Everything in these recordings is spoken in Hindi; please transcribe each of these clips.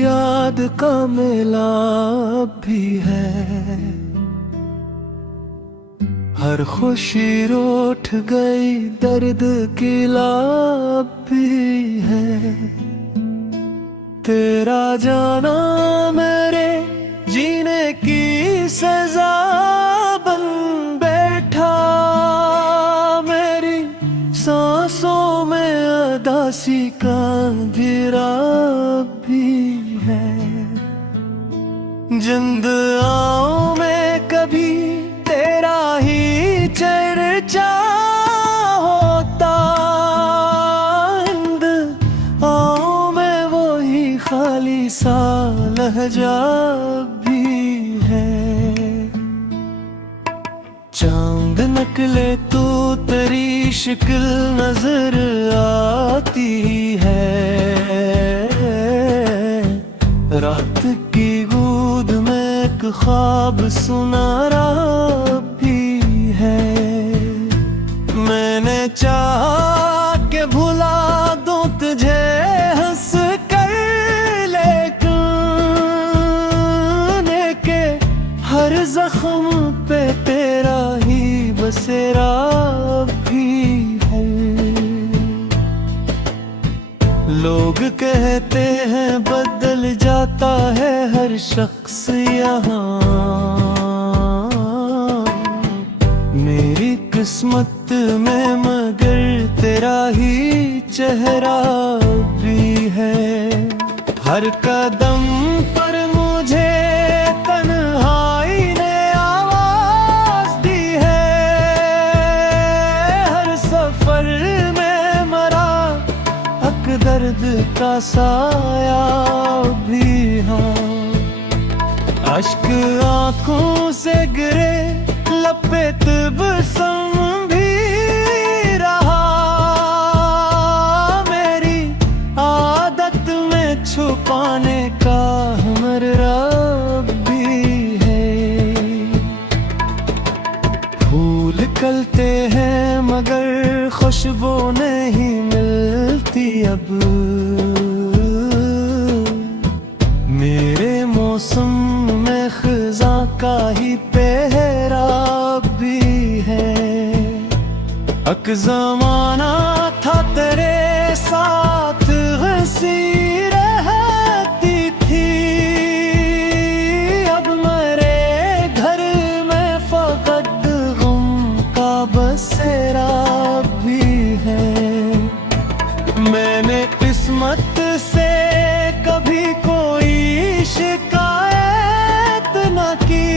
याद का मेला अब भी है। हर खुशी रूठ गई, दर्द की लाभ भी है। तेरा जाना मेरे जीने की सजा बन बैठा। मेरी सांसों में उदासी का अंधेरा भी है। जिंद आऊं मैं कभी तेरा ही चर्चा होता। हिंद आऊं मैं वही खाली सा लहजा भी है। चांद निकले तो तेरी शक्ल नजर आती है। रात की गूद में एक ख्वाब सुनारा भी है। मैंने चाहा कि भुला दूं तुझे हंस कर, लेकिन के हर जख्म पे तेरा ही बसेरा भी है। लोग कहते हैं बदल जाता है हर शख्स यहाँ। मेरी किस्मत में मगर तेरा ही चेहरा भी है। हर कदम पर मुझे तन्हाई ने आवाज दी है। हर सफर में मरा हक दर्द का साया भी हाँ। अश्क आंखों से गिरे, लपे तबस्सुम भी रहा। मेरी आदत में छुपाने का हमरा भी है। फूल खिलते हैं मगर खुशबू नहीं मिलती अब। मेरे मौसम में खिज़ा का ही पहरा भी है। अक ज़माना था तेरे साथ हंसी रहती थी। अब मेरे घर में फ़कत गम का बसेरा भी है। मैंने किस्मत से कभी कोई शिकायत न की।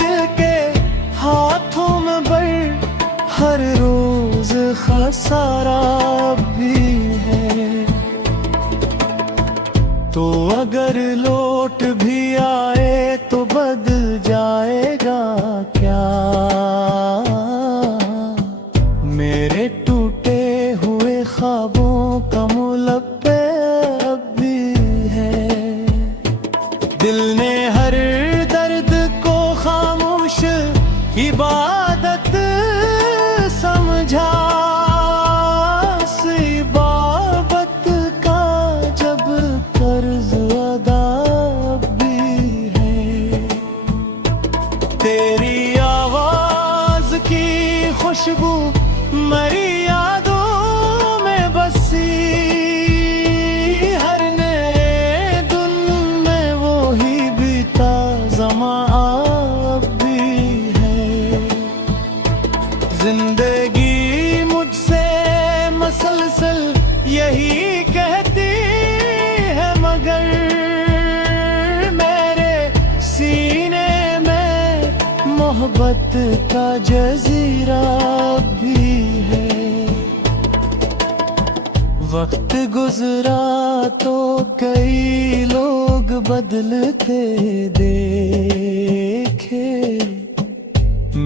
दिल के हाथों में बढ़ हर रोज खसारा भी है। तो अगर लौट भी आए तो बदल जाएगा क्या। मेरे टूटे हुए ख्वाबों का मुलब्बे अब भी है। दिल ने हर दर्द को खामोश इबादत समझा। इबादत का जब कर्ज अदा भी है। तेरी आवाज की खुशबू मरी यादों में बसी। हर नए दिन में वो ही बीता ज़मां अब भी है। जिंदगी मुझसे मसलसल यही कहती है मगर मेरे सीने में मोहब्बत का जजीरा भी है। वक्त गुजरा तो कई लोग बदलते देखे।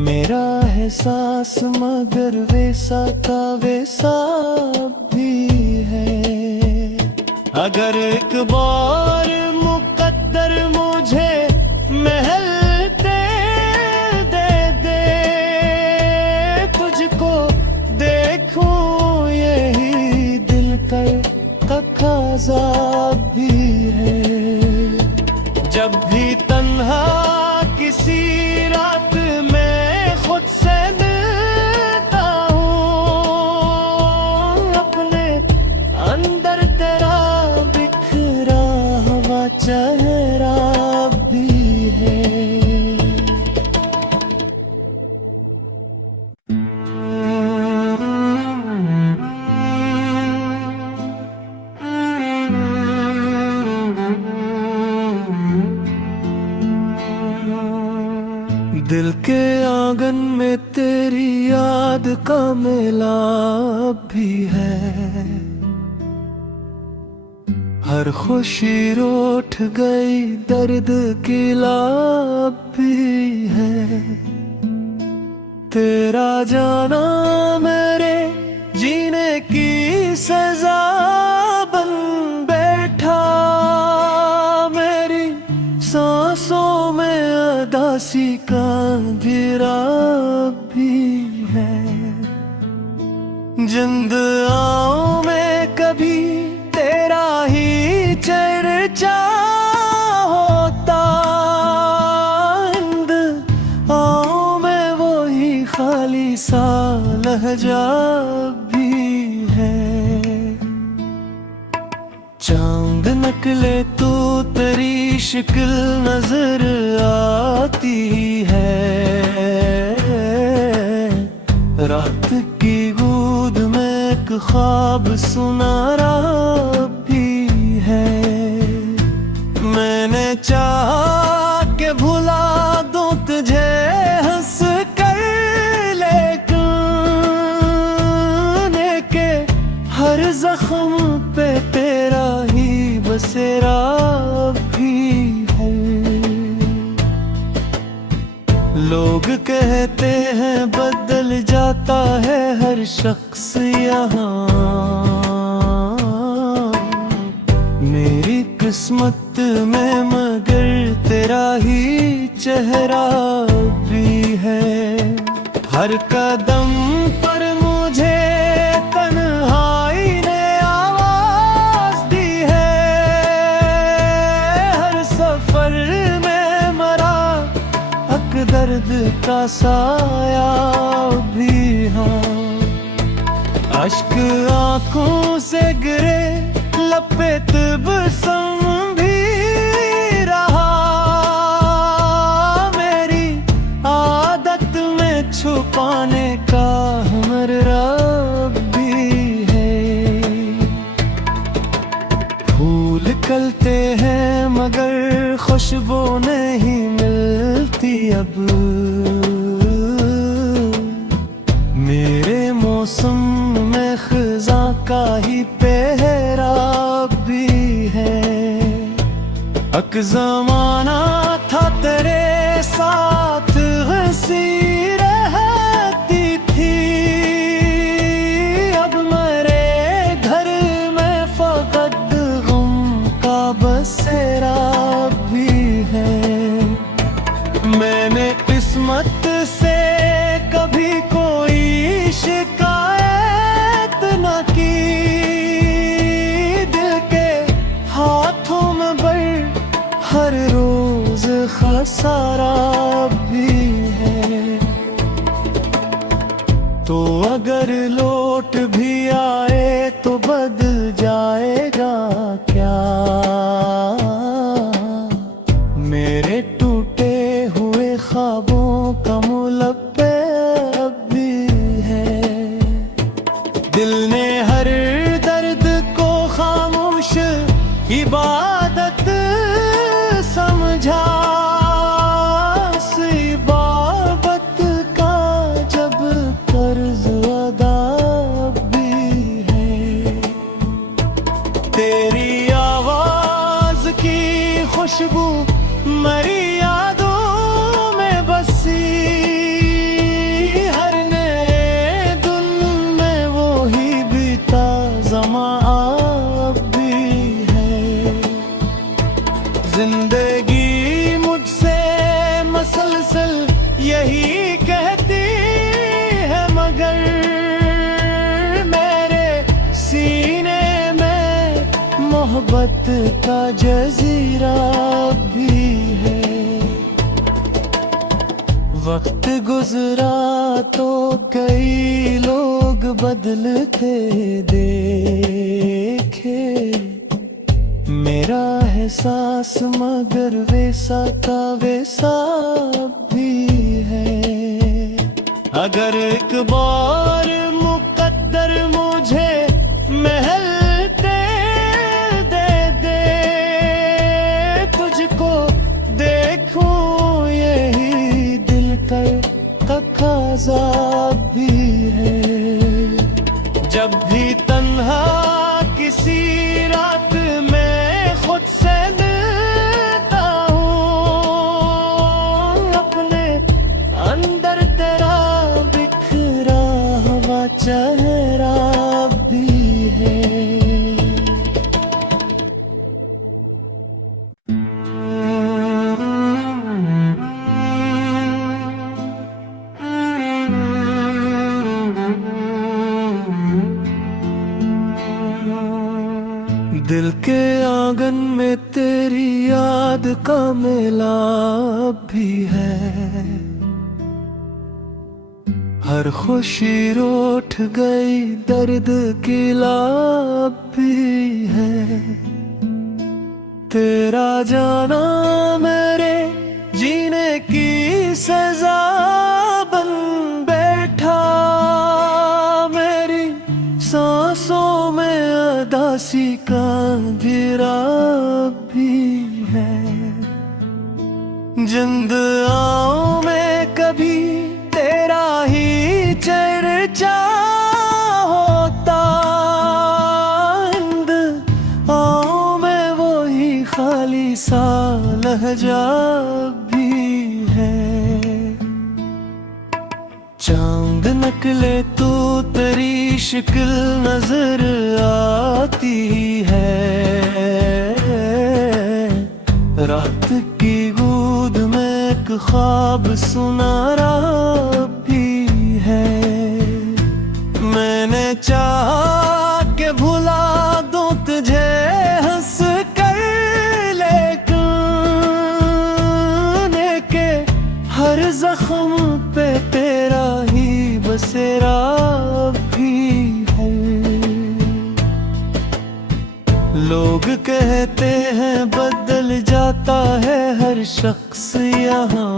मेरा एहसास मगर वैसा का वैसा भी है। अगर एक बार मुकद्दर मुझे महल दे दे, तुझको देखूं यही दिल कर तकाज़ा मजा भी है। जब भी तन्हा किसी रात में खुद से मिलता हूँ, अपने अंदर तेरा बिखरा हुआ चेहरा भी है। दिल के आंगन में तेरी याद का मेला भी है। हर खुशी रूठ गई, दर्द की लाभ भी है। तेरा जाना मेरे जीने की सजा बन बैठा। मेरी सांसों में उदासी का अंधेरा भी है। जिंद आऊं मैं कभी तेरा ही चर्चा होता। हिंद आऊं मैं वही खाली सा लहजा भी है। चांद निकले तो तेरी शक्ल नजर आती है। रात की गूद में एक ख्वाब सुनारा भी है। मैंने चाहा कि भुला दूं तुझे हंस कर, लेकिन के हर जख्म पे तेरा ही बसेरा भी है। लोग कहते हैं बदल जाता है हर शख्स यहाँ। मेरी किस्मत में मगर तेरा ही चेहरा भी है। हर कदम पर मुझे तन्हाई ने आवाज दी है। हर सफर में मरा हक दर्द का साया भी हाँ। अश्क आंखों से गिरे, लपे तबस्सुम भी रहा। मेरी आदत में छुपाने का हमरा भी है। फूल खिलते हैं मगर खुशबू नहीं मिलती अब। मेरे मौसम में खिज़ा का ही पहरा भी है। अक ज़माना था तेरे साथ हंसी रहती थी। अब मेरे घर में फ़कत गम का बसेरा भी है। मैंने किस्मत से कभी कोई शिकायत न की। दिल के हाथों में बर हर रोज खसारा भी है। तो अगर लौट भी आए तो बदल जाएगा क्या। मेरे टूटे हुए ख्वाबों का मुलब्बे अब भी है। दिल ने हर दर्द को खामोश इबादत समझा। इबादत का जब कर्ज अदा भी है। तेरी आवाज की खुशबू मरी यादों में बसी। हर नए दिन में वो ही बीता ज़मां अब भी है। जिंदगी मुझसे मसलसल यही कहती है मगर मेरे सीने में मोहब्बत मोहब्बत का जजीरा भी है। वक्त गुजरा तो कई लोग बदलते देखे, मेरा एहसास मगर वैसा का वैसा भी है। अगर एक बार मुकद्दर मुझे महल दे दे, तुझको देखूं यही दिल का तकाज़ा भी है। जब भी तन्हा किसी रात में खुद से मिलता हूँ, अपने अंदर तेरा बिखरा हुआ चेहरा भी है। दिल के आंगन में तेरी याद का मेला भी है। हर खुशी रूठ गई, दर्द की लाब भी है। तेरा जाना मेरे जीने की सजा बन बैठा, मेरी सांसों में उदासी का अंधेरा भी है। जिंद आऊं मैं कभी तेरा ही चर्चा होता, हिंद आऊं मैं वही खाली सा लहजा भी है। चांद निकले तो तेरी शक्ल नजर आती है, रात की गूद में एक ख्वाब सुनारा भी है। मैंने चाहा कि भुला दूं तुझे हंस कर, लेकिन के हर जख्म पे तेरा ही बसेरा भी है। लोग कहते हैं बदल जाता है हर शख्स यहाँ,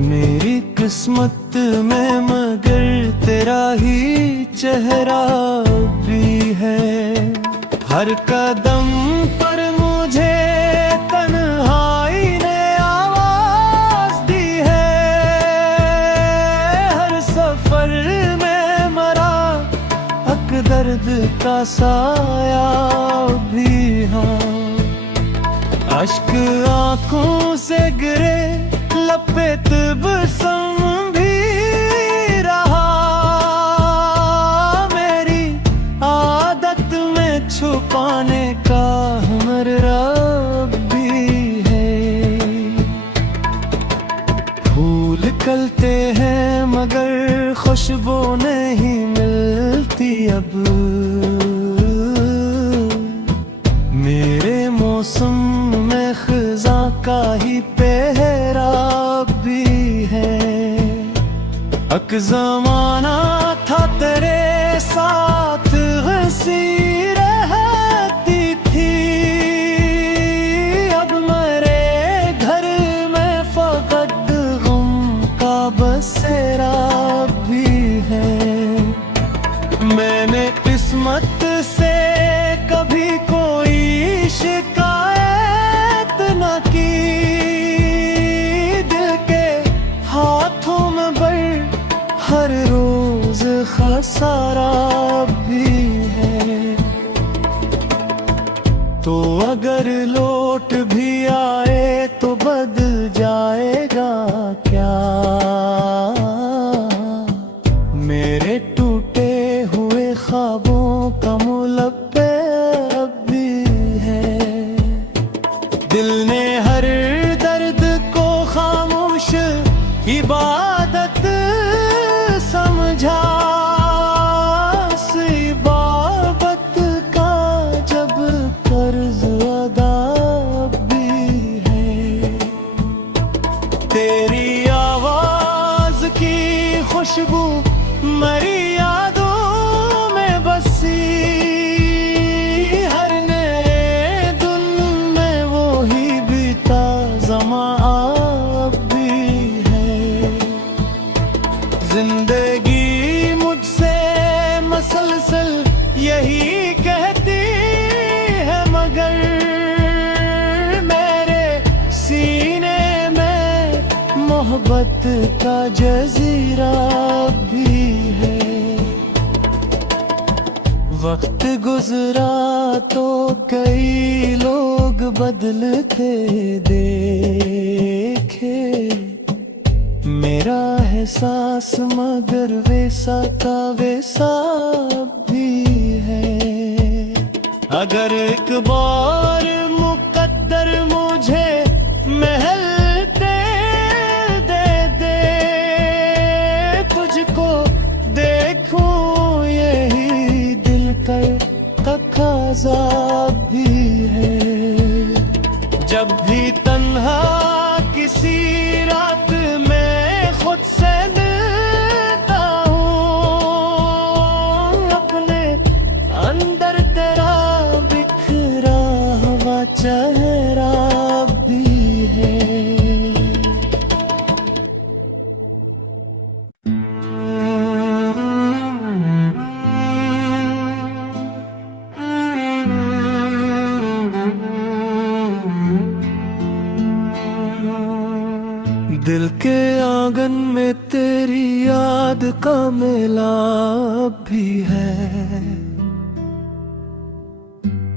मेरी किस्मत में मगर तेरा ही चेहरा भी है। हर कदम पर मुझे तन्हाई ने आवाज दी है, हर सफर में मरा हक दर्द का साया भी हाँ। अश्क आंखों से गिरे लपे तबस्सुम भी रहा, मेरी आदत में छुपाने का हमरा भी है। फूल खिलते हैं मगर खुशबू नहीं मिलती अब, मेरे मौसम में खिज़ा का ही पहरा भी है। अक ज़माना था तेरे साथ हंसी रहती थी, अब मेरे घर में फ़कत गम का बसेरा भी है। मैंने किस्मत से कभी कोई शिकायत न की, दिल के हाथों में बढ़ हर रोज खसारा भी है। तो अगर लौट भी आए तो बदल जाएगा क्या, मेरे टूटे हुए ख्वाबों का मुलब्बे अब भी है। दिल ने हर दर्द को खामोश इबादत समझा, इस इबादत मोहब्बत का जजीरा भी है। वक्त गुजरा तो कई लोग बदलते देखे, मेरा एहसास मगर वैसा का वैसा भी है। अगर एक बार मुकद्दर मुझे महल दे दे, तुझको देखूं यही दिल का तकाज़ा भी है। जब भी तन्हा किसी रात में खुद से मिलता हूँ, अपने अंदर तेरा बिखरा हुआ चेहरा भी है। दिल के आंगन में तेरी याद का मेला भी है।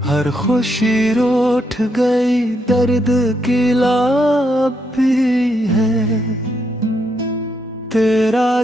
हर खुशी रूठ गई, दर्द की लाभ भी है। तेरा